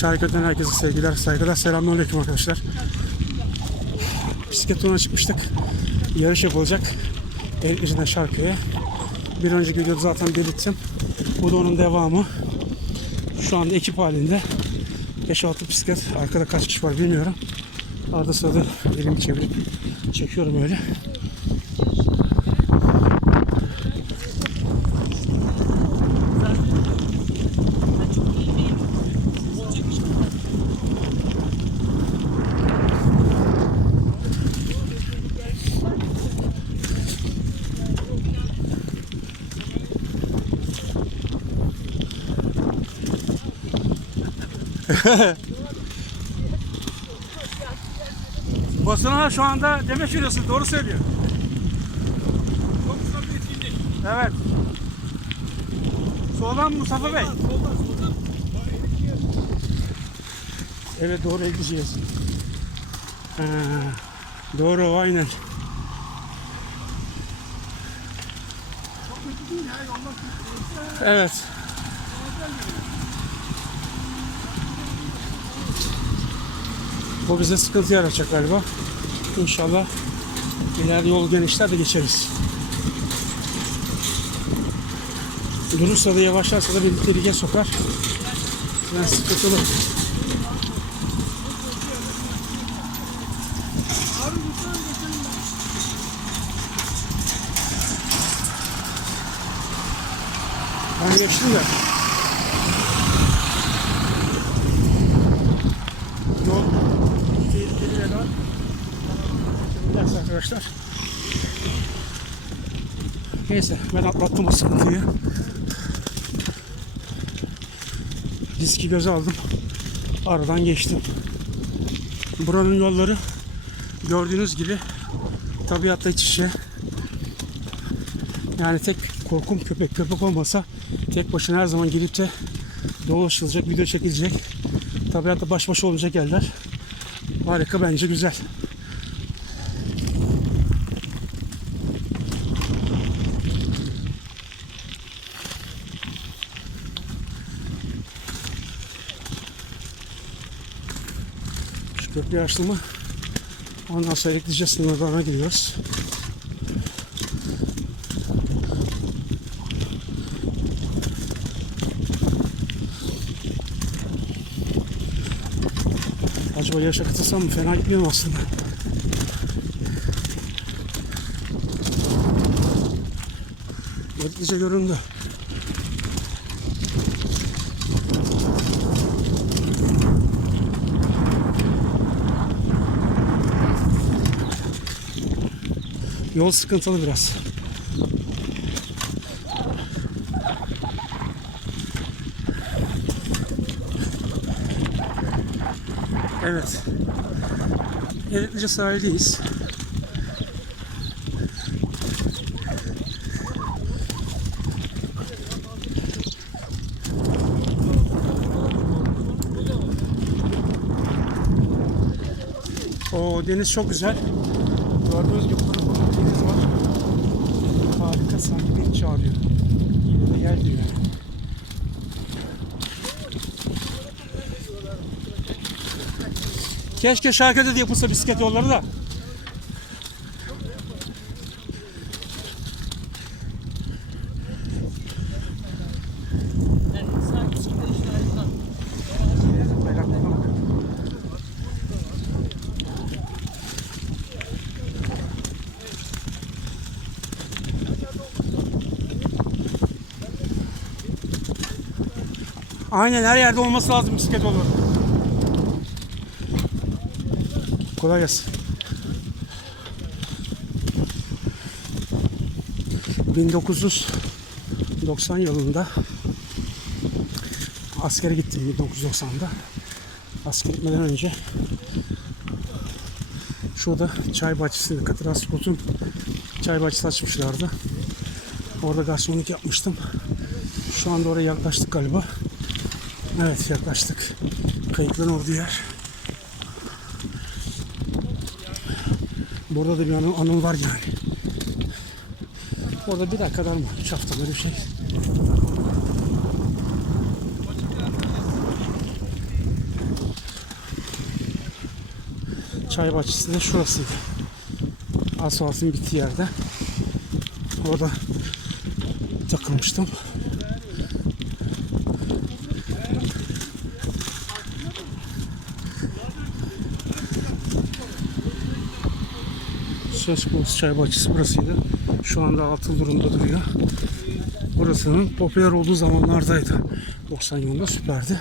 Şarkıdan herkese sevgiler, saygılar. Selamünaleyküm arkadaşlar. Bisiklet turuna çıkmıştık. Yarış yapılacak. Eliklice'den Şarkı'ya. Bir önceki videoda zaten belirttim. Bu da onun devamı. Şu anda ekip halinde. 5-6 bisiklet. Arkada kaç kişi var bilmiyorum. Arada sırada elimi çevirip çekiyorum öyle. Basına şu anda demeç veriyorsun. Doğru söylüyor. Evet. Soldan Mustafa Bey. Evet doğru gideceğiz. Ha, doğru aynen. Evet. Bu bize sıkıntı yaratacak galiba. İnşallah ileride yol genişler de geçeriz. Durursa da yavaşlarsa da beni tehlikeye sokar. Yani sıkıntılı. Ben geçtim de. Yol tehlikeli yerler. Geçebiliriz arkadaşlar. Neyse ben atlattım o sıkıntıyı. Riski göze aldım. Aradan geçtim. Buranın yolları gördüğünüz gibi tabiatla iç içe. Yani tek korkum köpek. Köpek olmasa tek başına her zaman gelip de dolaşılacak, video çekilecek. Tabiatta baş başa olacak yerler. Harika bence güzel. Şu köprüyü açtım mı ondan sonra ekleyeceğiz sınırlarına gidiyoruz. Acaba yaşa katılsam mı? Fena gitmiyorum aslında. Yetlice göründü. Yol sıkıntılı biraz. Evet. Eritlice sahildeyiz. O deniz çok güzel. Gördüğünüz gibi burada burada deniz var. Harika sanki beni çağırıyor. Yine de gel diyor yani. Keşke Şarkı'da da yapılsa bisiklet yolları da. Aynen her yerde olması lazım bisiklet yolları. Kolay gelsin. ...1990 yılında... ...askere gittim 1990'da... ...asker gitmeden önce... ...şurada çay bahçesinde Katıras Kut'un... ...çay bahçesi açmışlardı... ...orada garsonluk yapmıştım... ...şu anda oraya yaklaştık galiba... Evet yaklaştık. Kayıkların olduğu yer. Burada da bir anım, anım var yani. Orada bir dakikadan mı? Üç hafta böyle bir şey. Çay bahçesi de şurasıydı. Asfaltın bittiği yerde. Orada takılmıştım. Söz konusu çay bahçesi burasıydı. Şu anda atıl durumda duruyor. Burasının popüler olduğu zamanlardaydı. 90 yılında süperdi.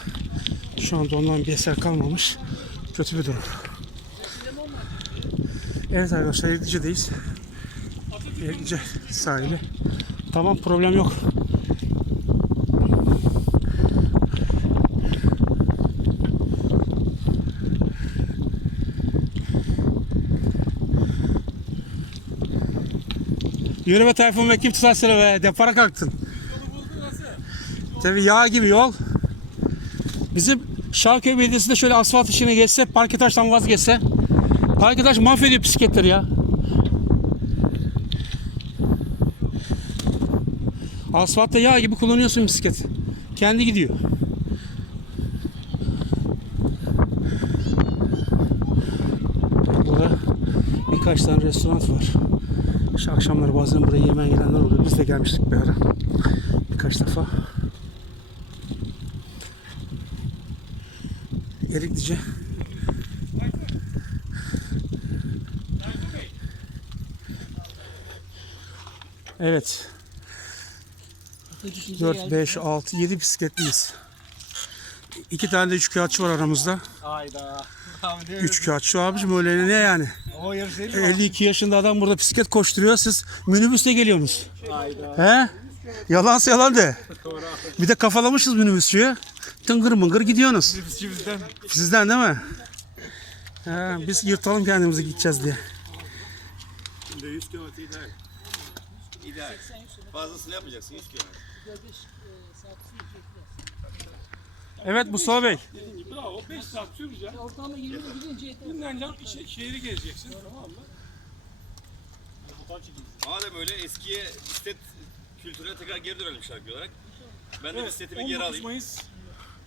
Şu anda ondan bir eser kalmamış. Kötü bir durum. Evet arkadaşlar Eriklice'deyiz. Eriklice sahili. Tamam problem yok. Yürü be Tayfun be kim tutar seni be? Depara kalktın. Tabii yağ gibi yol. Bizim Şarköy Belediyesi'nde şöyle asfalt işine geçse, parke taştan vazgeçse. Parke taş mahvediyor bisikletleri ya. Asfaltta yağ gibi kullanıyorsun bisiklet. Kendi gidiyor. Burada birkaç tane restoran var. İşte akşamları bazen buraya yemeğe gelenler oluyor. Biz de gelmiştik bir ara. Birkaç defa. Eriklice. Evet. 4, 5, 6, 7 bisikletliyiz. İki tane de üç kağıtçı var aramızda. Hayda. Üç kağıtçı abicim öyle ne yani? O yarış değil mi? 52 yaşında adam burada bisiklet koşturuyor. Siz minibüsle geliyorsunuz. Hayda. He? Yalansa yalan de. Bir de kafalamışız minibüsçüye. Tıngır mıngır gidiyorsunuz. Bizci bizden. Sizden değil mi? He, biz yırtalım kendimizi gideceğiz diye. Şimdi 100 kilometre ideal. İdeal. Fazlasını yapmayacaksın 100 kilometre. Evet Mustafa Bey. Bravo. 5 saat süreceksin. Ortalama 20 gidince yeter. Dinleneceksin, şe- şehri gezeceksin. Tamam mı? Madem öyle eskiye bisiklet kültürüne tekrar geri dönelim şarkı olarak. Ben de bisikletimi geri 19 alayım. Mayıs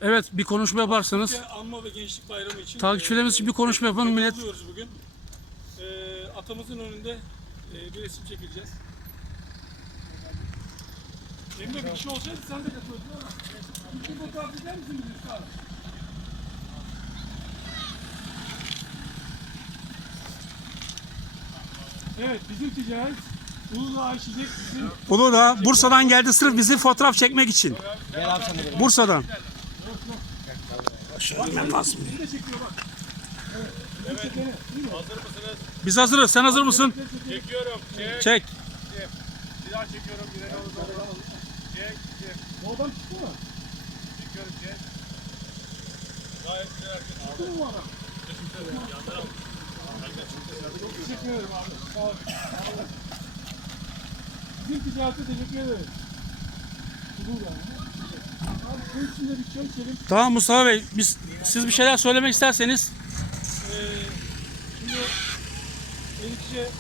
Evet bir konuşma yaparsanız. Türkiye Anma ve Gençlik Bayramı için Takipçilerimiz için bir konuşma yapın millet. bugün. Ee, atamızın önünde e, bir resim çekileceğiz. Emre bir kişi olsaydı sen de katılırdın ama. Bir fotoğraf çeker misin şu an? Evet, bizim ticaret Uludağ Ayşecek bizim Uludağ Bursa'dan geldi sırf bizi fotoğraf çekmek için. Bursa'dan. Söylemem lazım. Biz hazırız. Sen hazır mısın? Çekiyorum. Çek. Çek. Bir daha çekiyorum. Bir daha doğru. Çek. Çek. Bu adam çıktı mı? Çekiyorum. Çek. Gayet güzel hareket. Çıktı mı adam? Sağ ol. Bizim ticarete teşekkür ederim. Abi bu içinde bir çay içelim. Tamam Mustafa Bey. Biz, siz bir şeyler söylemek isterseniz. Ee, şimdi Erikçe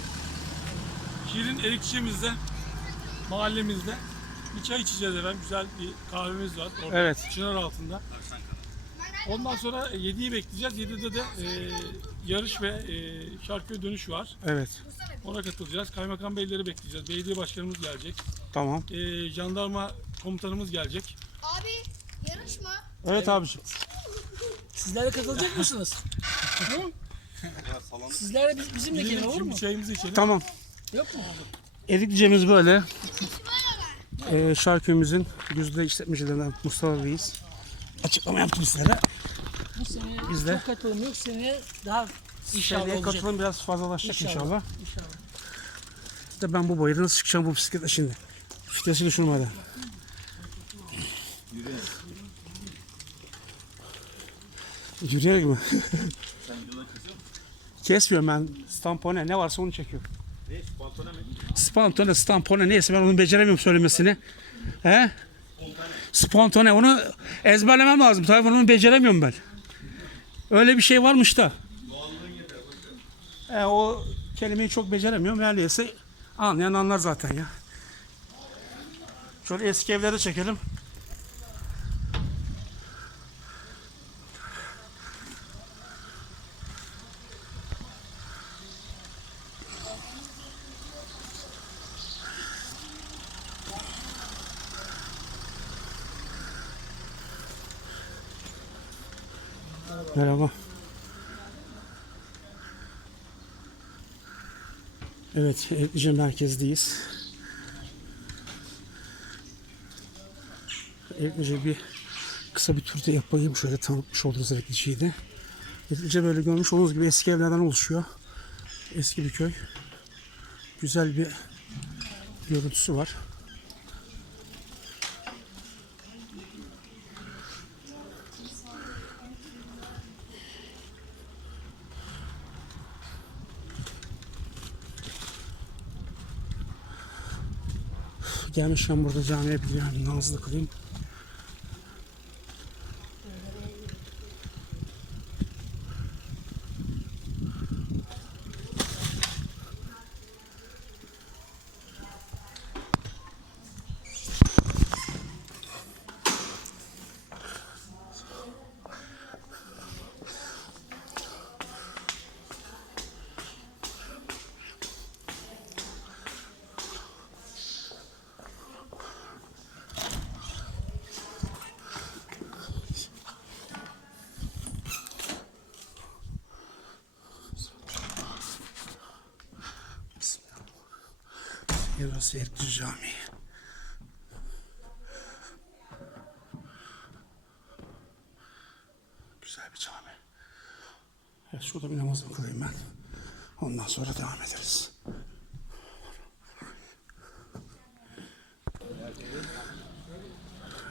Şirin Erikçe'mizde mahallemizde bir çay içeceğiz efendim. Güzel bir kahvemiz var orada. Evet. Çınar altında. Ondan sonra 7'yi bekleyeceğiz. 7'de de e, yarış ve e, şarkı dönüş var. Evet. Ona katılacağız. Kaymakam beyleri bekleyeceğiz. Belediye başkanımız gelecek. Tamam. E, jandarma komutanımız gelecek. Abi yarışma. Evet abiciğim. Sizler de katılacak mısınız? Hı? Sizler de biz- bizimle gelin olur mu? Şimdi çayımızı içelim. Tamam. Yok mu? Eriklicemiz böyle. Ee, Şarköy'ümüzün yüzde işletmecilerinden Mustafa Bey'iz. Açıklama yaptı bizlere. Bu sene Biz de. çok katılım yok. Seneye daha inşallah Seneye olacak. katılım biraz fazlalaşacak İnşallah. inşallah. İnşallah. İşte ben bu bayırı nasıl çıkacağım bu bisikletle şimdi. Fitesi düşürmeden. Yürüyerek mi? Kesmiyorum ben. Stampone ne varsa onu çekiyorum. Ne? Spantone mi? Spantone, stampone neyse ben onu beceremiyorum söylemesini. He? Spontane onu ezberlemem lazım. Tabii onu beceremiyorum ben. Öyle bir şey varmış da. E, o kelimeyi çok beceremiyorum. Neredeyse anlayan anlar zaten ya. Şöyle eski evleri çekelim. Evet, Erklice merkezdeyiz. Erklice bir kısa bir turda yapayım. Şöyle tanıtmış oluruz Erklici'yi de. Erklice böyle görmüş olduğunuz gibi eski evlerden oluşuyor. Eski bir köy. Güzel bir görüntüsü var. Gelmişken burada camiye bir yani namazını kılayım. Burası Erklice Camii. Güzel bir cami. Evet şurada bir namazımı kılayım ben. Ondan sonra devam ederiz.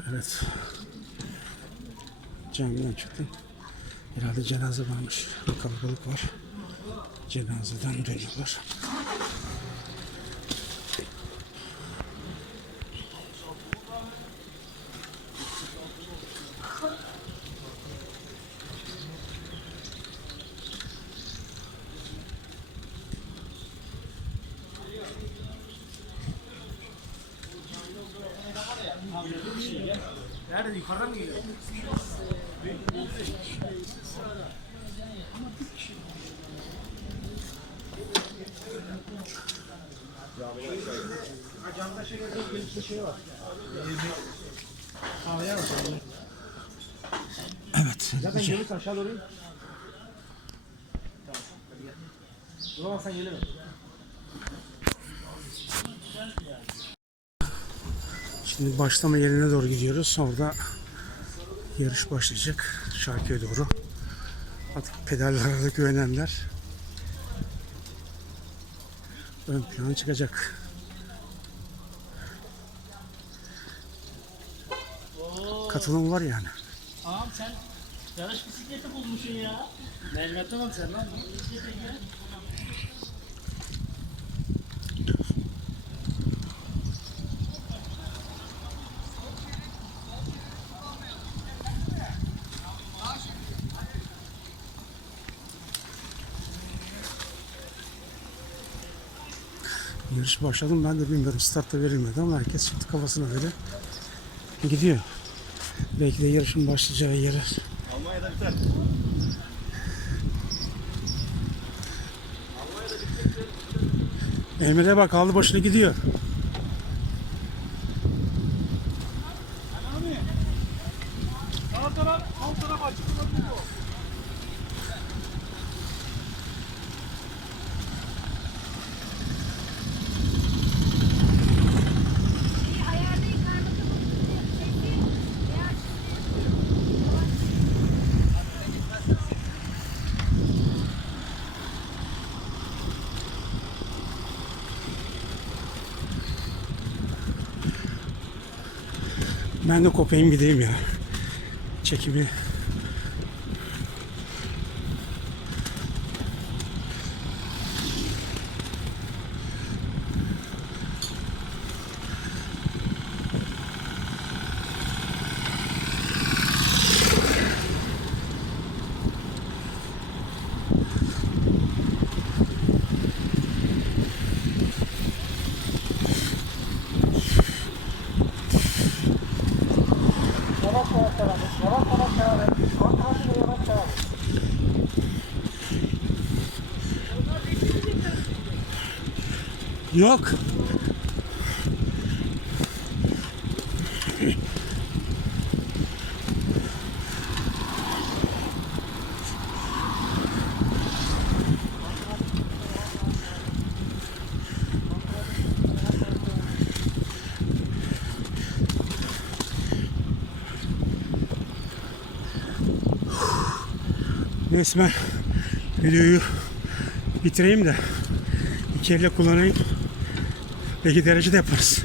Evet. Camiden çıktım. Herhalde cenaze varmış. Kalabalık var. Cenazeden dönüyorlar. Evet. Erklice. aşağı doğru in. Duramazsan geleme. Şimdi başlama yerine doğru gidiyoruz. Orada yarış başlayacak. Şarkıya doğru. Artık pedallara da güvenenler ön plana çıkacak. Katılım var yani. Ağam sen yarış bisikleti bulmuşsun ya. Necmet Hanım sen lan. Başladım ben de bilmiyorum startta verilmedi ama herkes çıktı kafasına böyle gidiyor. Belki de yarışın başlayacağı yere Almanya'da biter. Emre'ye bak aldı başını gidiyor. Ben de kopayım gideyim ya. Çekimi Yok. Resmen videoyu bitireyim de iki elle kullanayım. Belki derece de yaparız.